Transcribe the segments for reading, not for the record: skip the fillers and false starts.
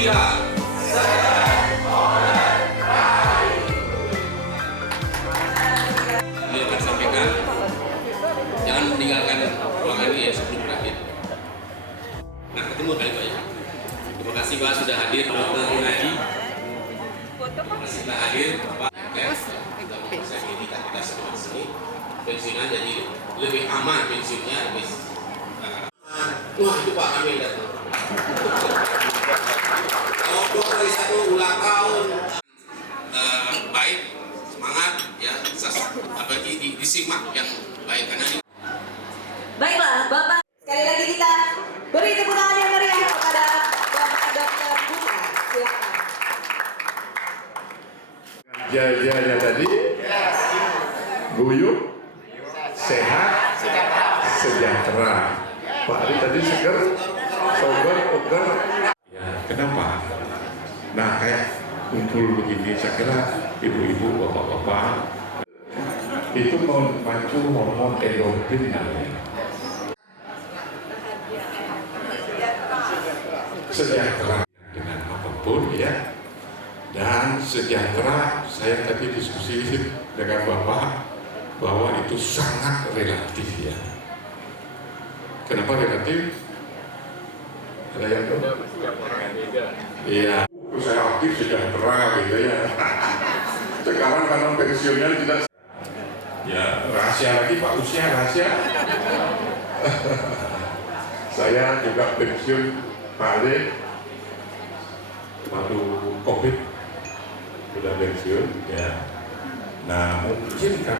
Alhamdulillah. Beliau akan sampaikan, jangan meninggalkan ruangan ini ya sebelum berakhir. Nah, ketemu kali Pak ya. Terima kasih Pak sudah hadir, Dr. Haji. Terima kasih sudah hadir, Pak. Saya kita semua di sini. Pensiunan jadi lebih aman pensiunnya. Wah itu Pak Amir datang. Kalau dari satu ulang tahun baik, semangat ya, apalagi disimak yang baik karena ini. Baiklah Bapak, sekali lagi kita beri tepuk tangan yang meriah kepada Bapak Dr. Buta. Silakan. Ya tadi guyup, sehat, sejahtera. Pak Ari tadi seger, sober, ugar. Ya, kenapa? Nah, kayak kumpul begini, saya kira ibu-ibu, bapak-bapak itu memacu hormon endorfin namanya. Sejahtera dengan apapun ya. Dan sejahtera, saya tadi diskusi dengan bapak bahwa itu sangat relatif ya. Kenapa relatif? Ada yang tahu? Iya, saya aktif sejahtera gitu ya. Sekarang karena pensiunnya tidak. Ya rahasia lagi Pak, usia rahasia. Saya juga pensiun balik waktu COVID sudah pensiun ya. Nah mungkin kan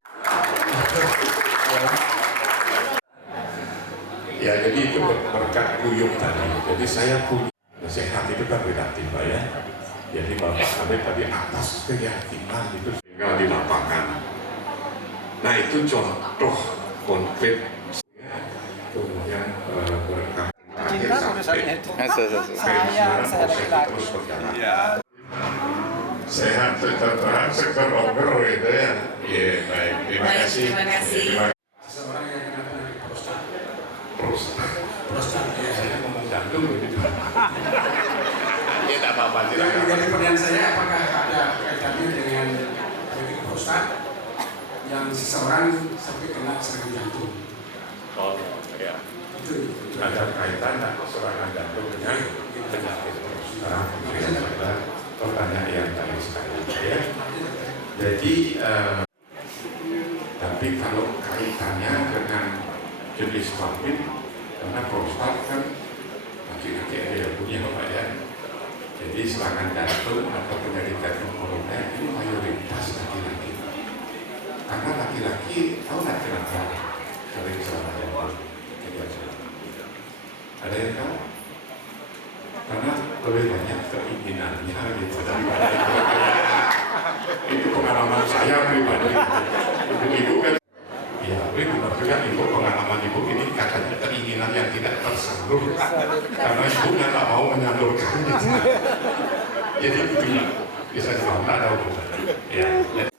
ya jadi itu berkat guyup tadi. Jadi saya punya sehat itu kan relatif Pak ya. Jadi Bapak kami tadi atas keyakinan itu tinggal di lapangan. Nah itu contoh konkret kemudian berkat cinta urusannya itu. Saya laki-laki. Sehat sejahtera seger oger gitu ya. Iya baik, terima kasih. Terima kasih. Seseorang yang kena penyakit Prostat ya, saya ngomong jantung gitu. Ya tak apa-apa. Yang menjadi pertanyaan saya, apakah ada kaitannya dengan penyakit prostat yang seseorang sampai kena serangan jantung? Oh ya. Itu Ada kaitan dan serangan jantung dengan penyakit prostat. Ada pertanyaan yang baik sekali ya. Jadi tapi kalau kaitannya dengan jenis kelamin, karena prostat kan laki-laki ada yang punya Pak ya. Jadi serangan jantung atau penyakit jantung koroner ini mayoritas laki-laki. Karena laki-laki tahu nggak kenapa sering serangan jantung? Ada yang tahu? Karena lebih banyak keinginannya gitu daripada itu pengalaman saya pribadi. Ibu kan, ya benar juga ibu pengalaman ibu ini katanya keinginan yang tidak tersalur karena ibu nggak mau menyalurkan. Jadi begini, bisa jawab nggak ada hubungannya. Ya, jadi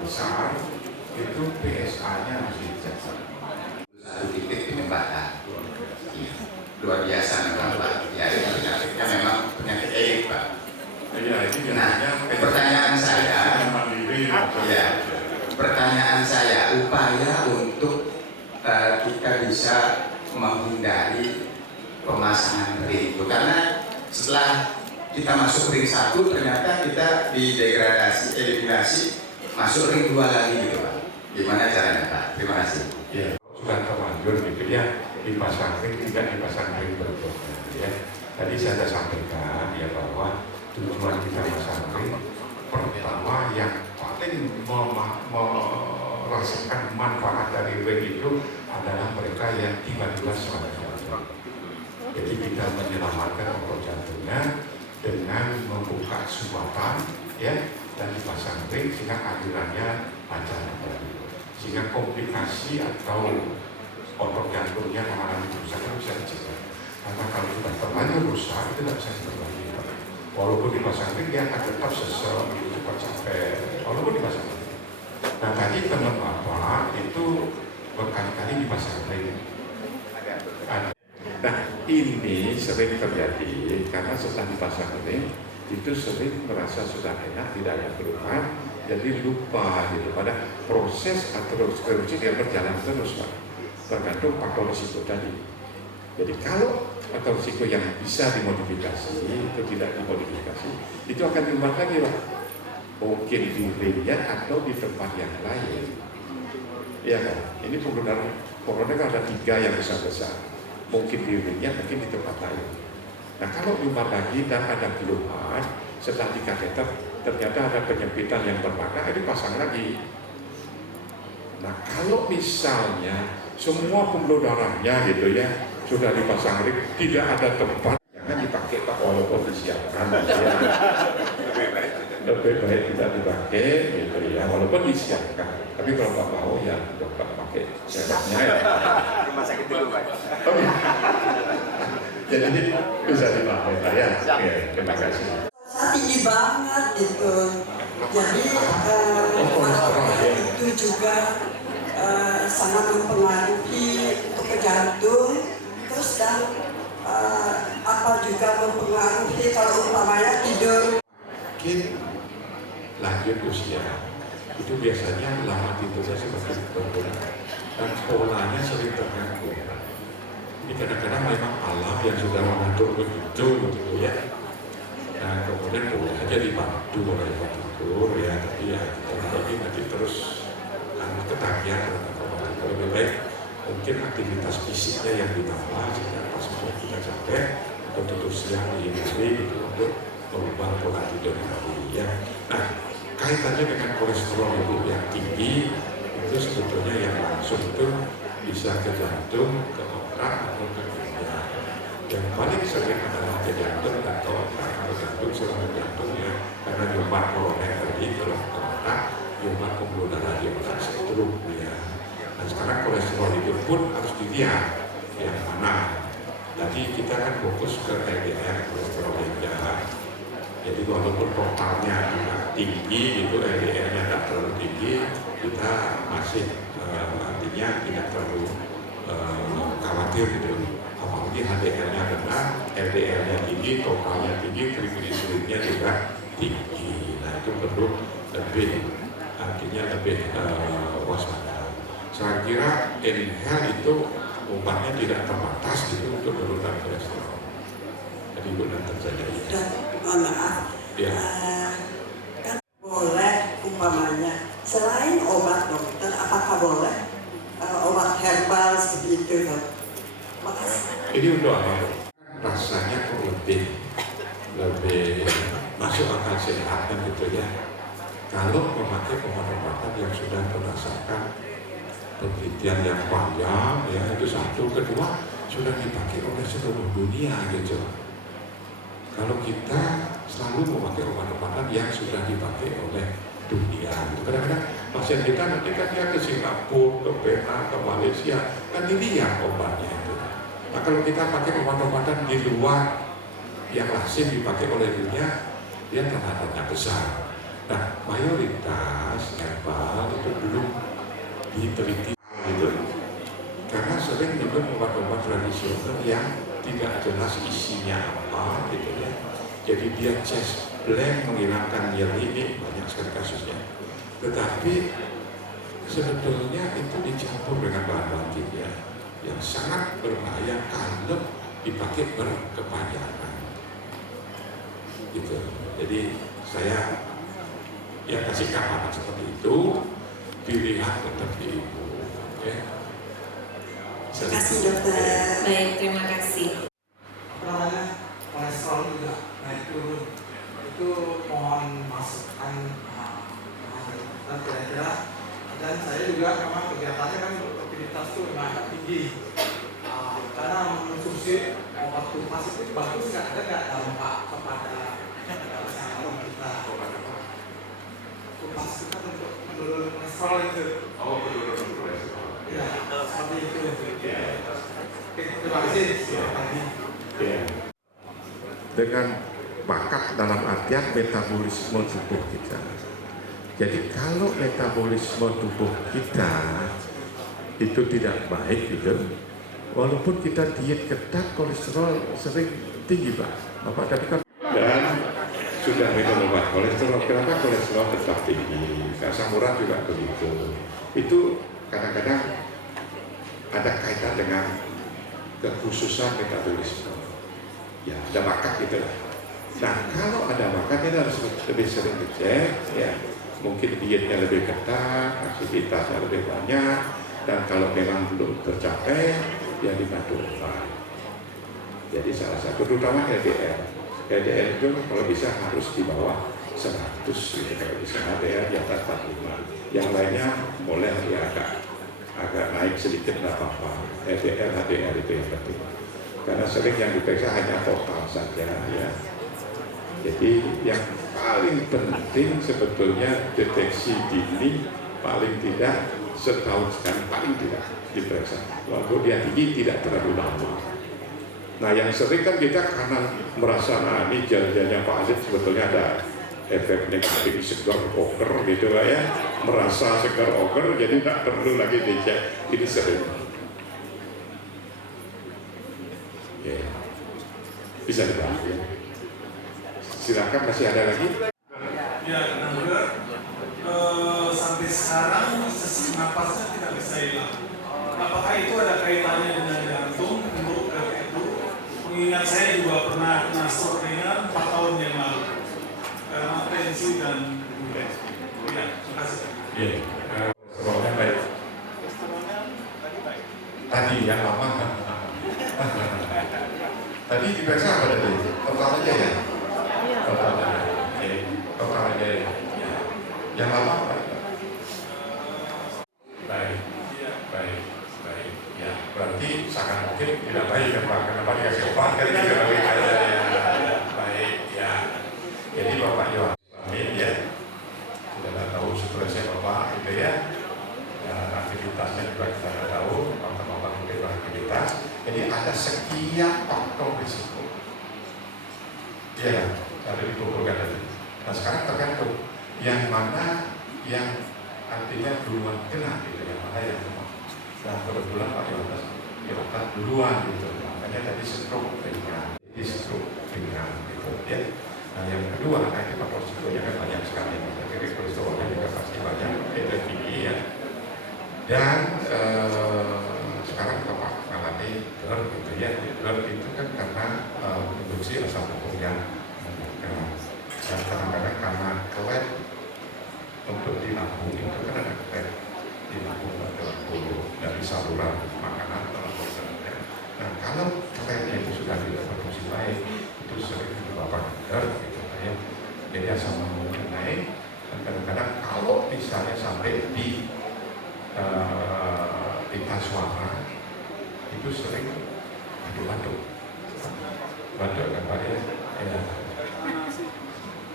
besar itu PSA-nya masih jatuh. Satu titik penyebatan luar biasa memang Pak. Ya, penyakitnya memang penyakit AIDS Pak. Iya, ini Nah, biasanya pertanyaan saya, ya, pertanyaan saya, upaya untuk kita bisa menghindari pemasangan ring itu, karena setelah kita masuk ring 1 ternyata kita didegradasi, eliminasi, masuk ring 2 lagi gitu Pak. Gimana caranya Pak? Terima kasih. Ya, sudah terlanjur gitu ya, dipasang ring tidak dipasang ring berikutnya ya. Tadi saya sudah sampaikan ya bahwa tujuan kita pasang ring pertama yang paling merasakan manfaat dari ring itu adalah mereka yang tiba-tiba serangan jantung. Jadi kita menyelamatkan otot jantungnya dengan membuka sumbatan ya dan dipasang ring sehingga alirannya lancar kembali. Sehingga komplikasi atau otot jantungnya mengalami kerusakan bisa dicegah. Karena kalau sudah terlanjur rusak itu tidak bisa diperbaiki. Walaupun dipasang ring dia akan tetap sesek cepat sampai walaupun dipasang ring. Nah tadi teman bapak itu berkali-kali dipasang ring. Nah ini sering terjadi karena setelah dipasang ini itu sering merasa sudah enak, tidak ada keluhan, jadi lupa gitu pada proses aterosklerosis yang berjalan terus Pak, tergantung faktor risiko tadi. Jadi kalau faktor risiko yang bisa dimodifikasi itu tidak dimodifikasi, itu akan diubah lagi Pak, mungkin di ringnya atau di tempat yang lain. Ya kan, ini pembuluh darah corona kan ada 3 yang besar-besar, mungkin di ringnya, mungkin di tempat lain. Nah kalau diubah lagi dan ada keluhan setelah di kateter ternyata ada penyempitan yang bermakna, ini pasang lagi. Nah kalau misalnya semua pembuluh darahnya gitu ya sudah dipasang ring, tidak ada tempat, jangan dipakai Pak, walaupun disiapkan ya. Lebih baik tidak dipakai gitu ya, walaupun disiapkan. Tapi kalau Pak mau ya dokter pakai syaratnya ya. Rumah sakit dulu Pak. Oke. Jadi bisa dipakai Pak ya. Oke, terima kasih. Tinggi banget itu, jadi itu juga sangat mempengaruhi untuk ke jantung, terus dan apa juga mempengaruhi kalau umpamanya tidur. Mungkin lanjut usia itu biasanya lama tidurnya semakin berkurang dan polanya sering terganggu. Ini kadang-kadang memang alam yang sudah mengatur begitu ya. Nah kemudian boleh aja dibantu oleh tidur ya, tapi ya kita lagi nanti terus ketagihan atau lebih baik mungkin aktivitas fisiknya yang ditambah sehingga pas kita capek atau tidur siang dihindari gitu untuk merubah pola tidur tadi ya. Nah kaitannya dengan kolesterol itu yang tinggi itu sebetulnya yang langsung itu bisa ke jantung, ke otak atau ke ginjal. Yang paling sering adalah ke jantung atau otak atau jantung serangan jantung ya, karena nyumbat koroner tadi kalau ke otak, nyumbat pembuluh darah di otak stroke ya. Nah sekarang kolesterol itu pun harus dilihat yang mana. Jadi kita kan fokus ke LDL, kolesterol yang jahat. Jadi walaupun totalnya tinggi itu LDL-nya tidak terlalu tinggi, kita masih artinya tidak terlalu khawatir gitu. Apalagi HDL-nya rendah, LDL-nya tinggi, totalnya tinggi, triglyceridnya juga tinggi. Nah itu perlu lebih artinya lebih waspada. Saya kira inhale itu obatnya tidak terbatas gitu untuk menurunkan kolesterol. Jadi benar terjadi. Dan mohon maaf, Ya. kan boleh umpamanya selain obat dokter, apakah boleh obat herbal seperti itu dok? Makasih. Ini untuk apa? Rasanya kok lebih masuk akal sehat kan gitu ya. Kalau memakai obat-obatan yang sudah berdasarkan penelitian yang panjang ya, itu satu. Kedua sudah dipakai oleh seluruh dunia gitu. Kalau kita selalu memakai obat-obatan yang sudah dipakai oleh dunia, kadang-kadang pasien kita nanti kan dia ke Singapura, ke Vietnam, ke Malaysia, kan dilihat obatnya itu. Nah kalau kita pakai obat-obatan di luar yang lazim dipakai oleh dunia, dia terhadapnya besar. Nah mayoritas herbal itu belum diteliti gitu, karena sering minum obat-obat tradisional yang tidak jelas isinya apa gitu ya. Jadi dia chest blank, menghilangkan nyeri, ini banyak sekali kasusnya. Tetapi sebetulnya itu dicampur dengan bahan-bahan kimia yang sangat berbahaya kalau dipakai berkepanjangan. Gitu. Jadi saya ya kasih kabar seperti itu, dilihat tetap di ibu. Okay? Terima kasih dokter. Baik, terima kasih. Namanya kolesterol juga naik turun, itu mohon masukan dan kira-kira. Dan saya juga memang kegiatannya kan aktivitas itu memang agak tinggi, karena mengonsumsi obat kupas itu bagus nggak, ada nggak dampak kepada kesehatan kita? Kupas itu kan untuk menurunkan kolesterol itu. Oh, menurunkan kolesterol. Ya, seperti itu. Oke, terima kasih. Ya. Dengan bakat dalam artian metabolisme tubuh kita. Jadi kalau metabolisme tubuh kita itu tidak baik gitu, walaupun kita diet ketat, kolesterol sering tinggi Pak. Bapak tadi kan dan sudah minum obat kolesterol. Kenapa kolesterol tetap tinggi? Asam urat juga begitu. Itu kadang-kadang ada kaitan dengan kekhususan metabolisme. Ya, ada bakat gitu lah. Nah, kalau ada bakat ini harus lebih sering dicek, ya. Mungkin dietnya lebih ketat, aktivitasnya lebih banyak, dan kalau memang belum tercapai, ya dibantu obat. Jadi salah satu, terutama LDL. LDL itu kalau bisa harus di bawah 100, gitu. Kalau bisa HDL di atas 45. Yang lainnya boleh ya agak naik sedikit nggak apa-apa. LDL, HDL itu yang penting. Karena sering yang diperiksa hanya total saja ya. Jadi yang paling penting sebetulnya deteksi dini paling tidak setahun sekali paling tidak diperiksa. Walaupun dia tinggi tidak terlalu lama. Nah yang sering kan kita karena merasa nah ini jalan-jalannya Pak Adit sebetulnya ada efek negatif segar oker gitu lah ya, merasa segar oker jadi tidak perlu lagi dicek, ini sering. Ya. Bisa dibahas ya. Silakan masih ada lagi. Ya, namun sampai sekarang sesak napasnya tidak bisa hilang. Apakah itu ada kaitannya dengan jantung? Menurut itu, mengingat saya juga pernah kena stroke ringan 4 tahun yang lalu karena tensi dan ya, terima kasih. Iya, semuanya baik. Tadi yang lama. Tadi diperiksa apa tadi? Total aja ya? Total aja. Oke, total aja ya. Yang lama apa? Baik, baik, baik. Ya, berarti sangat mungkin tidak baik kan Pak? Kenapa dikasih obat? Kan tidak baik aja ya. Baik, ya. Jadi Bapak Yohanes, amin ya. Sudah tahu stresnya Bapak, gitu ya. Aktivitasnya juga kita tidak tahu, Bapak mungkin beraktivitas. Jadi ada sekian faktor risiko. Ya, ada dikumpulkan tadi. Nah sekarang tergantung yang mana yang artinya duluan kena gitu, yang mana yang lemah. Nah kebetulan Pak Yohanes duluan gitu, makanya tadi stroke ringan, jadi stroke ringan gitu ya. Nah yang kedua, nah kita risikonya kan banyak sekali, jadi kolesterolnya juga pasti banyak, itu tinggi ya. Dan sekarang Bapak mengalami GERD gitu ya, GERD itu kan karena induksi asam lambung yang meningkat. Dan kadang-kadang karena kelep untuk di lambung itu kan ada kelep di lambung dari saluran makanan atau lambung. Nah kalau kelepnya itu sudah tidak berfungsi baik, itu sering menyebabkan GERD gitu ya. Jadi asam lambungnya naik, dan kadang-kadang kalau misalnya sampai di pita suara itu sering batuk kan Pak ya,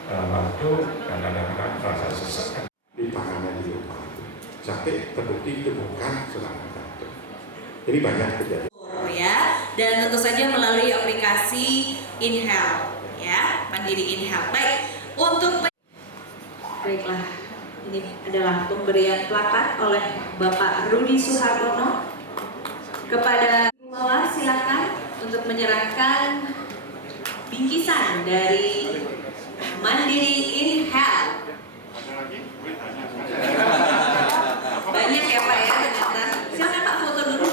batuk dan kadang-kadang rasa sesak kan di tangannya di rumah sampai terbukti itu bukan serangan jantung. Jadi banyak kejadian ya, dan tentu saja melalui aplikasi InHealth ya, Mandiri InHealth. Baik, untuk baiklah, ini adalah pemberian plakat oleh Bapak Rudi Suhartono kepada bawah. Silakan untuk menyerahkan bingkisan dari Mandiri InHealth. Banyak ya Pak ya ternyata. Silakan Pak foto dulu.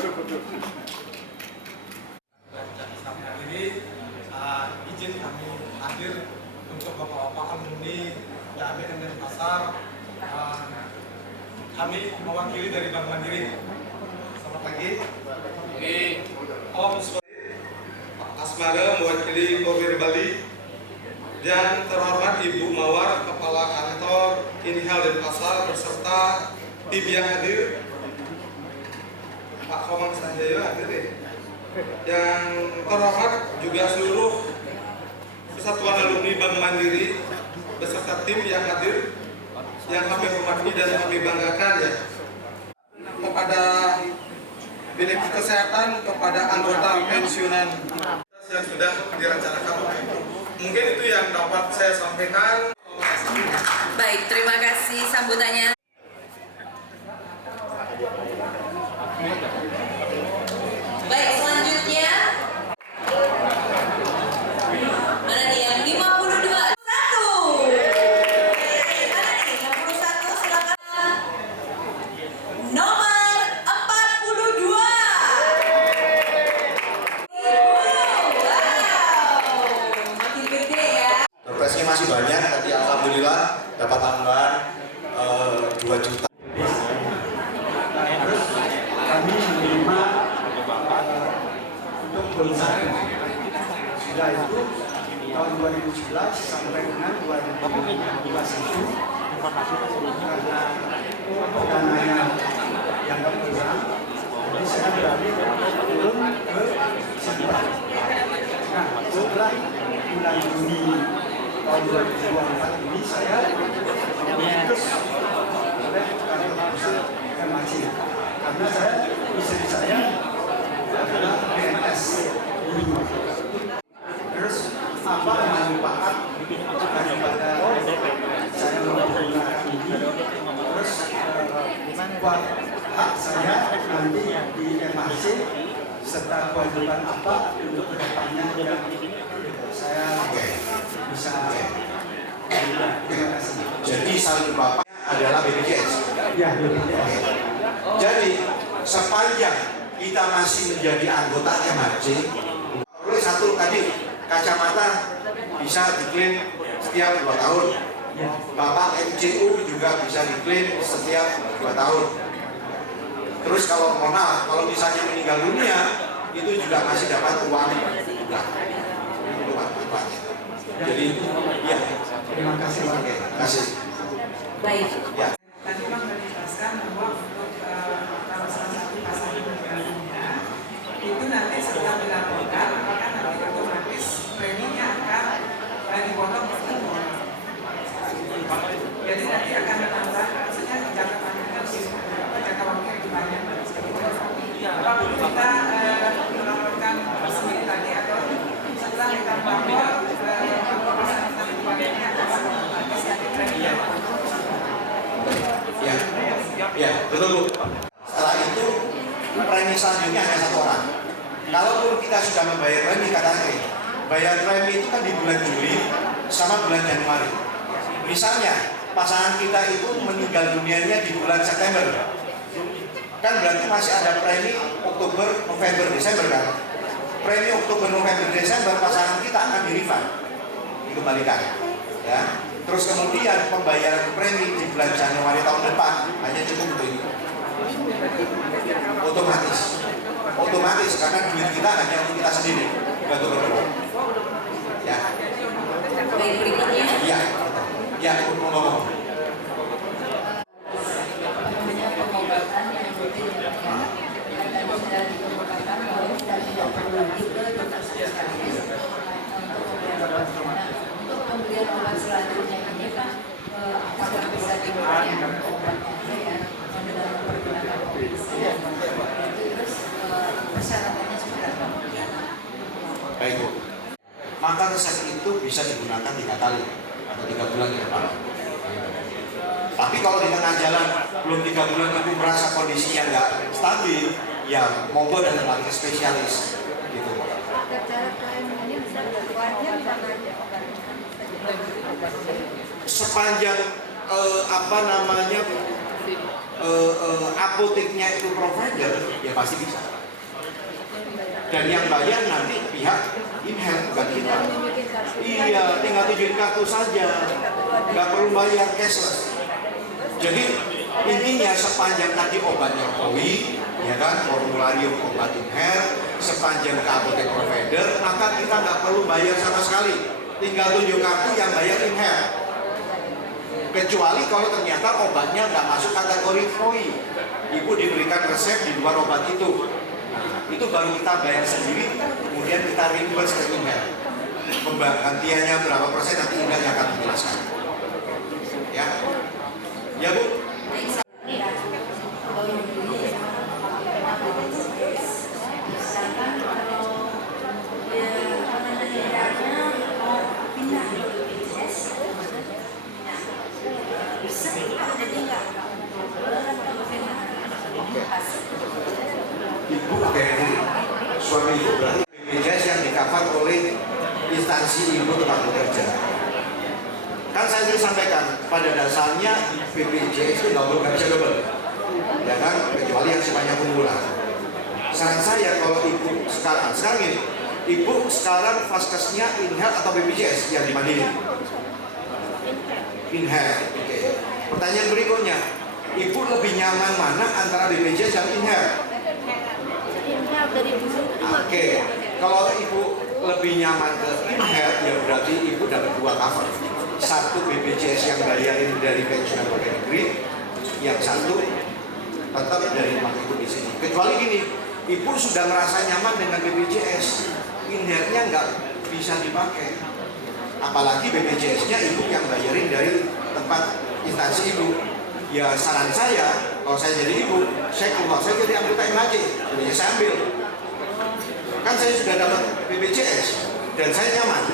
Ini izin kami hadir untuk bapak-bapak alumni YABN dan Pasar. Kami mewakili dari Bank Mandiri. Selamat pagi. Om Asmara mewakili Korbir Bali. Dan terhormat Ibu Mawar, Kepala Kantor InHealth dan Pasar beserta tim yang hadir. Pak Komang Sanjaya hadir ya. Yang terhormat juga seluruh Persatuan Alumni Bank Mandiri beserta tim yang hadir, yang kami hormati dan kami banggakan ya, kepada bilik kesehatan, kepada anggota pensiunan yang sudah direncanakan. Mungkin itu yang dapat saya sampaikan. Baik, terima kasih sambutannya. Baik, kasih banyak. Tadi alhamdulillah dapat tambahan 2 juta. Terus kami menerima untuk perusahaan. Sudah itu tahun 2011 sampai dengan 2012 itu karena dananya yang kurang, jadi saya beralih turun ke Simpan. Nah, setelah bulan Juni tahun 2024 ini saya diutus oleh kantor pusat MHC karena istri saya adalah PNS guru. Terus apa manfaat daripada saya menggunakan ini? Terus buat hak saya nanti di MHC serta kewajiban apa untuk kedepannya yang saya bisa. Terima kasih. Jadi saldo Bapak adalah BPJS. Ya, BPJS. Jadi sepanjang kita masih menjadi anggota MHC, oleh satu tadi kacamata bisa diklaim setiap 2 tahun. Bapak MCU juga bisa diklaim setiap 2 tahun. Terus kalau kalau misalnya meninggal dunia, itu juga masih dapat uang. Nah, itu Pak. Jadi, ya. Terima kasih. Terima kasih. Baik. Ya. Tadi Bang menjelaskan bahwa untuk kalau salah satu pasangan meninggal dunia itu nanti setelah dilaporkan maka nanti otomatis preminya akan dipotong per tahun. Jadi nanti akan menambah maksudnya jangka panjangnya jangka waktu yang panjang. Apakah kita melaporkan sendiri tadi atau setelah kita melapor pasangan meninggal dunia akan otomatis nanti preminya. Ya, betul Bu. Setelah itu premi selanjutnya hanya 1 orang. Kalaupun kita sudah membayar premi, katakan bayar premi itu kan di bulan Juli sama bulan Januari. Misalnya pasangan kita itu meninggal dunianya di bulan September, kan berarti masih ada premi Oktober, November, Desember kan? Premi Oktober, November, Desember pasangan kita akan di-refund, dikembalikan. Ya. Terus kemudian pembayaran premi di bulan Januari tahun depan hanya cukup untuk itu. Otomatis karena duit kita hanya untuk kita sendiri, bukan untuk berdua. Ya. Baik, berikutnya. Ya. Ya, ngomong. Pengobatan yang rutin dan sudah dikemukakan bahwa sudah tidak perlu lagi ke dokter spesialis untuk pemberian obat. Untuk pemberian obat selanjutnya ini kan apakah bisa diberikan obatnya ya dengan mempergunakan komisi terus persyaratannya seperti apa? Baik Bu. Maka resep itu bisa digunakan 3 kali atau 3 bulan ke depan. Tapi kalau di tengah jalan belum 3 bulan ibu merasa kondisinya nggak stabil, ya monggo dan lagi ke spesialis. Gitu. Sepanjang apoteknya itu provider, ya pasti bisa. Dan yang bayar nanti pihak in-hand, bukan kita. Iya, tinggal tunjukin kartu saja, nggak perlu bayar cashless. Jadi intinya sepanjang tadi obatnya KOI, ya kan, formularium obat in-hand, sepanjang ke apotek provider, maka kita nggak perlu bayar sama sekali. Tinggal tunjuk kartu yang bayar in-hand. Kecuali kalau ternyata obatnya nggak masuk kategori KOI, ibu diberikan resep di luar obat itu. Itu baru kita bayar sendiri, kemudian kita reimburse ke in-hand. Pembagiannya berapa persen nanti in-hand akan menjelaskan. Ya, ya Bu. Ibu suami ibu berarti BPJS yang di-cover oleh instansi ibu tempat bekerja. Kan saya sudah sampaikan pada dasarnya BPJS itu nggak bisa double, ya kan, kecuali yang sifatnya unggulan. Saran saya kalau ibu sekarang ini, ibu sekarang vaskesnya in-health atau BPJS yang dimandiri. in-health. Oke. Pertanyaan berikutnya, Ibu lebih nyaman mana antara BPJS dan in-health? Oke. Kalau Ibu lebih nyaman ke in-health, ya berarti Ibu dapat 2 cover. Satu BPJS yang bayarin dari pensiunan pegawai negeri, yang satu tetap dari rumah Ibu di sini. Kecuali gini, Ibu sudah merasa nyaman dengan BPJS, in-health-nya nggak bisa dipakai. Apalagi BPJS-nya Ibu yang bayarin dari tempat instansi Ibu. Ya saran saya, kalau saya jadi Ibu, saya keluar, saya jadi anggota MHC, jadi saya ambil. Kan saya sudah dapat BPJS dan saya nyaman,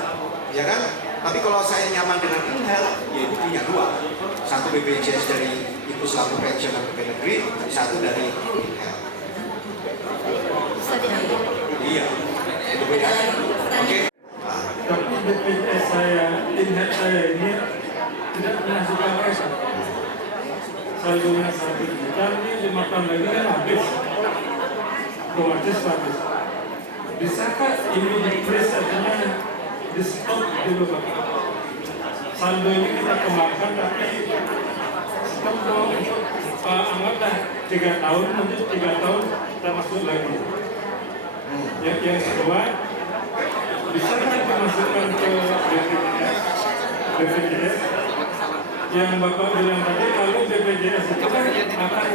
ya kan? Tapi kalau saya nyaman dengan in-health, ya Ibu punya 2. Satu BPJS dari Ibu selaku pensiunan pegawai negeri, satu dari in-health. Iya, itu beda. Oke. Tapi BPJS saya, in-health saya ini tidak pernah dipakai. Saldonya 1 juta, ini 5 tahun lagi kan habis. Otomatis habis. Bisakah ini di-freeze, artinya di-stop dulu Pak? Saldo ini kita kembangkan, tapi stop dong untuk anggaplah 3 tahun, nanti 3 tahun kita masuk lagi. Yang kedua, bisa kita masukkan ke BPJS yang Bapak bilang tadi, kalau BPJS itu kan akan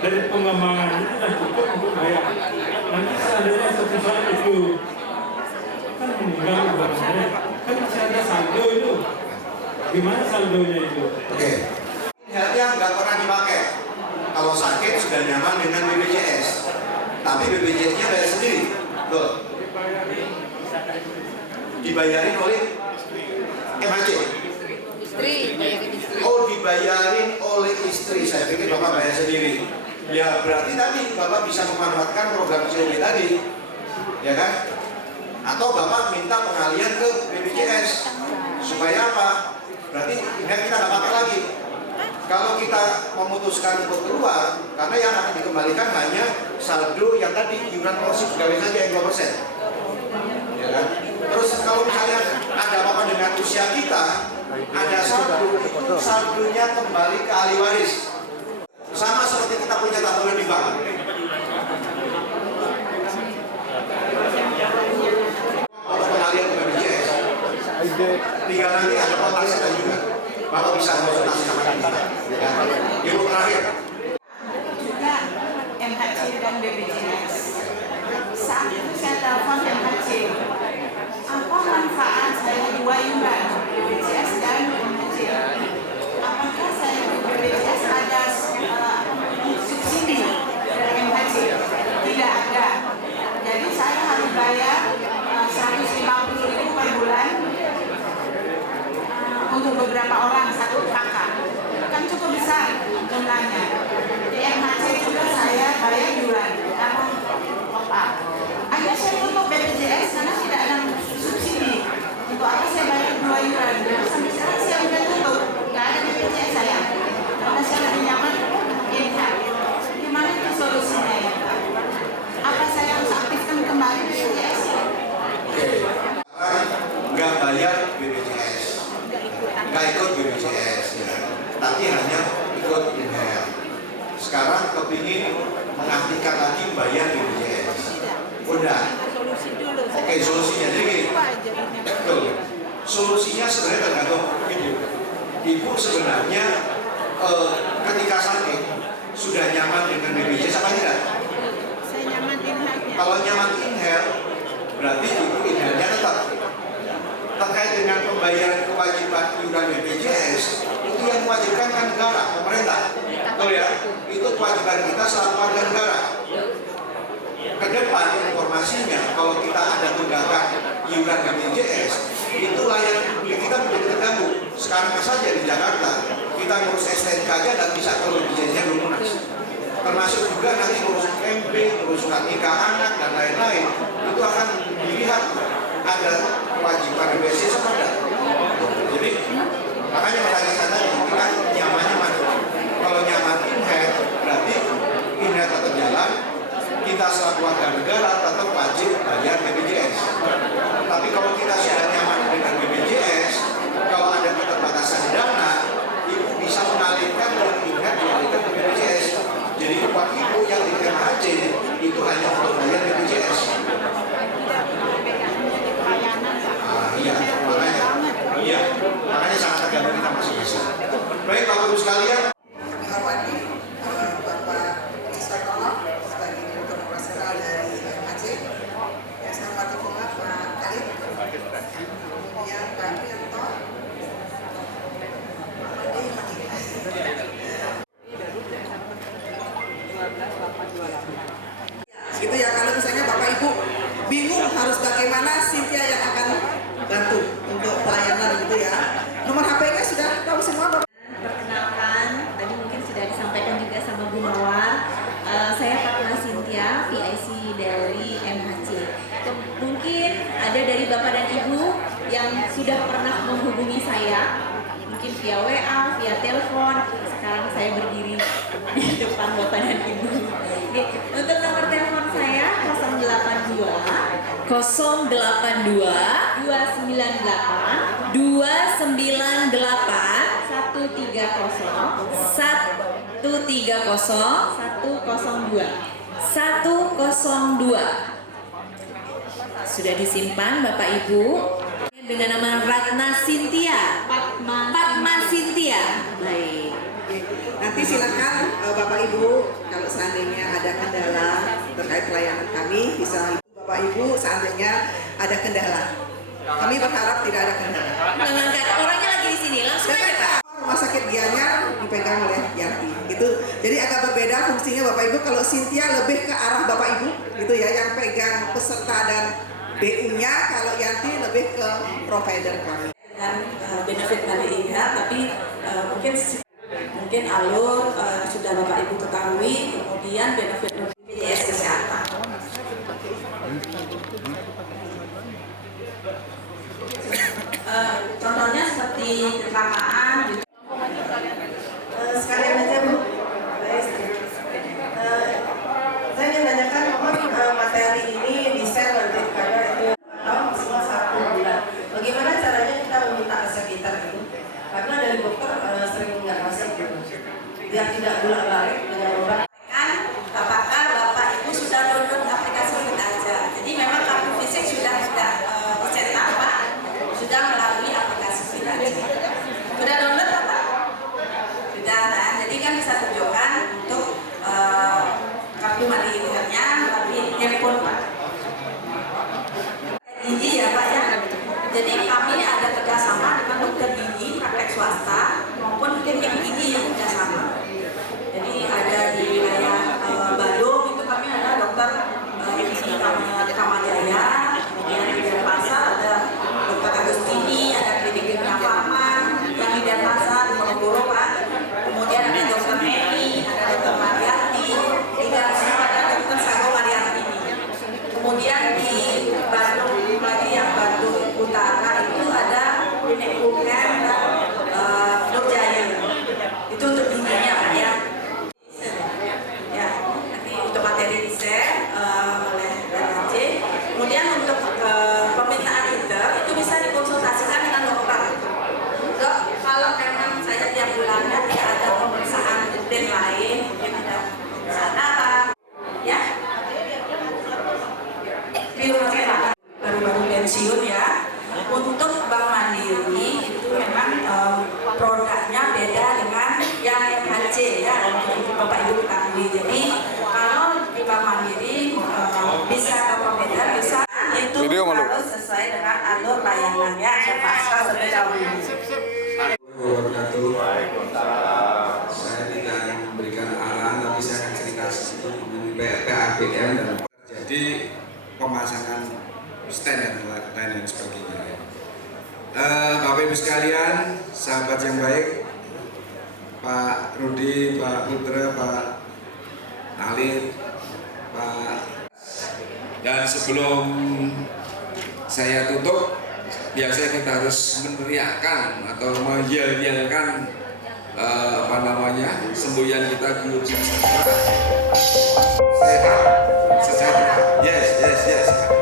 dari pengembangan itu sudah cukup untuk bayar. Nanti seandainya suatu saat itu kan meninggal barangnya, kan masih ada saldo itu. Gimana saldonya itu? Oke. Health-nya nggak pernah dipakai. Kalau sakit sudah nyaman dengan BPJS. Tapi BPJS-nya bayar sendiri. Tuh. Dibayarin oleh MHC. Oh, dibayarin oleh istri. Saya pikir Bapak bayar sendiri. Ya berarti tadi Bapak bisa memanfaatkan program COB tadi, ya kan? Atau Bapak minta pengalian ke BPJS supaya apa? Berarti kita nggak pakai lagi. Kalau kita memutuskan untuk keluar, karena yang akan dikembalikan hanya saldo yang tadi iuran porsi pegawai saja yang 2%, ya kan? Terus kalau misalnya ada apa-apa dengan usia kita, ada saldo, itu saldonya kembali ke ahli waris. Sama seperti kita punya tabungan di bank. Kalau pengalian ke BPJS, tinggal nanti ada kontak juga. Bapak bisa konsultasi sama kita. Ya. Ibu terakhir. Juga MHC dan BPJS. Saat itu saya telepon MHC. Apa manfaat saya 2 iuran BPJS dan MHC? Apakah saya BPJS ada subsidi dari MHC? Tidak ada. Jadi saya harus bayar 150.000 per bulan untuk beberapa orang, 1 kakak. Kan cukup besar jumlahnya. Di MHC juga saya bayar iuran karena top up. Akhirnya saya tutup BPJS karena tidak ada subsidi. Untuk apa saya bayar 2 iuran? Sampai sekarang saya udah tutup. Nggak ada BPJS saya. Karena saya lebih nyaman in-health. Gimana itu solusinya ya Pak? Apa saya harus aktifkan kembali BPJS? Oke. Nggak bayar BPJS. Nggak ikut BPJS ya. Tapi hanya ikut in-health. Sekarang kepingin mengaktifkan lagi bayar BPJS. Udah. Oke, solusinya jadi gini. Betul. Solusinya sebenarnya tergantung Ibu. Ibu sebenarnya ketika sakit sudah nyaman dengan BPJS apa tidak? Saya nyaman in-health. Kalau nyaman in-health, berarti Ibu in-health-nya tetap. Terkait dengan pembayaran kewajiban iuran BPJS, itu yang mewajibkan kan negara, pemerintah. Betul ya? Itu kewajiban kita selaku warga negara. Ke depan informasinya, kalau kita ada tunggakan iuran BPJS, itu layanan publik kita menjadi terganggu. Sekarang saja di Jakarta, kita ngurus STNK aja dan bisa kalau BPJS-nya belum lunas. Termasuk juga nanti ngurus MP, ngurus surat nikah anak dan lain-lain, itu akan dilihat ada kewajiban BPJS apa enggak. Jadi makanya pertanyaan saya tadi, kita nyaman-nyaman. Kalau nyaman in-health, berarti in-health tetap jalan. Kita selaku warga negara tetap wajib bayar BPJS. Tapi kalau kita sudah nyaman dengan BPJS, kalau ada keterbatasan harga kita masih bisa. Baik Bapak Ibu sekalian. Menghormati Bapak Iswatono sebagai Direktur Operasional dari MHC, yang saya hormati pula Pak Khalid, kemudian Pak Prianto, gitu ya. Kalau misalnya Bapak Ibu bingung harus bagaimana, Cynthia yang akan bantu untuk pelayanan gitu ya. Nomor HP-nya sudah tahu semua Bapak. Perkenalkan, tadi mungkin sudah disampaikan juga sama Bu Mawar. Saya Fatma Cynthia, VIC dari MHC. Mungkin ada dari Bapak dan Ibu yang sudah pernah menghubungi saya, mungkin via WA, via telepon. Sekarang saya berdiri di depan Bapak dan Ibu. Oke, untuk nomor telepon saya 082 298 130 130 102. Sudah disimpan Bapak Ibu dengan nama Ratna Cynthia, Fatma Cynthia. Baik. Nanti silakan Bapak Ibu kalau seandainya ada kendala terkait pelayanan kami, bisa Bapak Ibu seandainya ada kendala. Kami berharap tidak ada kendala. Orangnya lagi di sini, langsung aja Pak. Rumah sakit Gianyar dipegang oleh Yanti. Gitu. Jadi agak berbeda fungsinya Bapak Ibu. Kalau Cynthia lebih ke arah Bapak Ibu, gitu ya, yang pegang peserta dan BU-nya. Kalau Yanti lebih ke provider kami. Dan benefit dari INHA, tapi mungkin alur sudah Bapak Ibu ketahui, kemudian benefit BPJS Kesehatan. Contohnya seperti kecelakaan gitu. Sekalian aja Bu. Saya ingin menanyakan mohon materi ini di-share nanti karena itu maksimal 1 bulan. Bagaimana caranya kita meminta resep kita itu? Karena dari dokter sering nggak masuk gitu. Biar tidak bolak-balik dengan obat. Apakah Bapak Ibu sudah download aplikasi Fit Aja? Jadi memang kartu fisik sudah dicetak Pak, sudah melalui aplikasi Fit Aja. Sudah download Pak? Sudah kan? Jadi kan bisa tunjukkan untuk kartu mandirinya melalui handphone Pak. Gigi ya Pak ya. Jadi kami ada kerjasama dengan dokter gigi praktek swasta maupun klinik gigi yang kerjasama. Jadi ada di wilayah Bandung itu kami ada dokter gigi Kamajaya, kemudian di Denpasar ada dokter Agustini, ada klinik Farma, yang di Denpasar di Ponorogo Pak. Kemudian ada dokter Meni, ada dokter Mariati, hingga semua ada dokter Sago Mariati. Kemudian di Bandung lagi yang Bandung Utara itu ada klinik Bukan dan Nurjaya. Itu untuk giginya Pak ya. Ya, nanti untuk materi di-share oleh RHC. Kemudian untuk permintaan inter itu bisa dikonsultasikan dengan dokter. Dok, kalau memang saya tiap bulannya tidak ada pemeriksaan rutin lain, mungkin ada pemeriksaan darah, ya. Di rumah sakit baru-baru pensiun ya. Untuk Bank Mandiri itu memang produknya beda dengan yang MHC ya, untuk Bapak Ibu ketahui. Jadi kalau di Bank Mandiri bisa ke provider, bisa itu harus sesuai dengan alur layanannya pasca terlebih dahulu. Saya tidak memberikan arahan, tapi saya akan cerita mengenai PABM dan jadi pemasangan stand dan lain sebagainya. Bapak Ibu sekalian, sahabat yang baik, Pak Rudi, Pak Putra, Pak Alif, Pak. Dan sebelum saya tutup, biasanya kita harus meneriakkan atau mengyel-yelkan semboyan kita Guru Sejahtera. Sehat, sejahtera. Yes.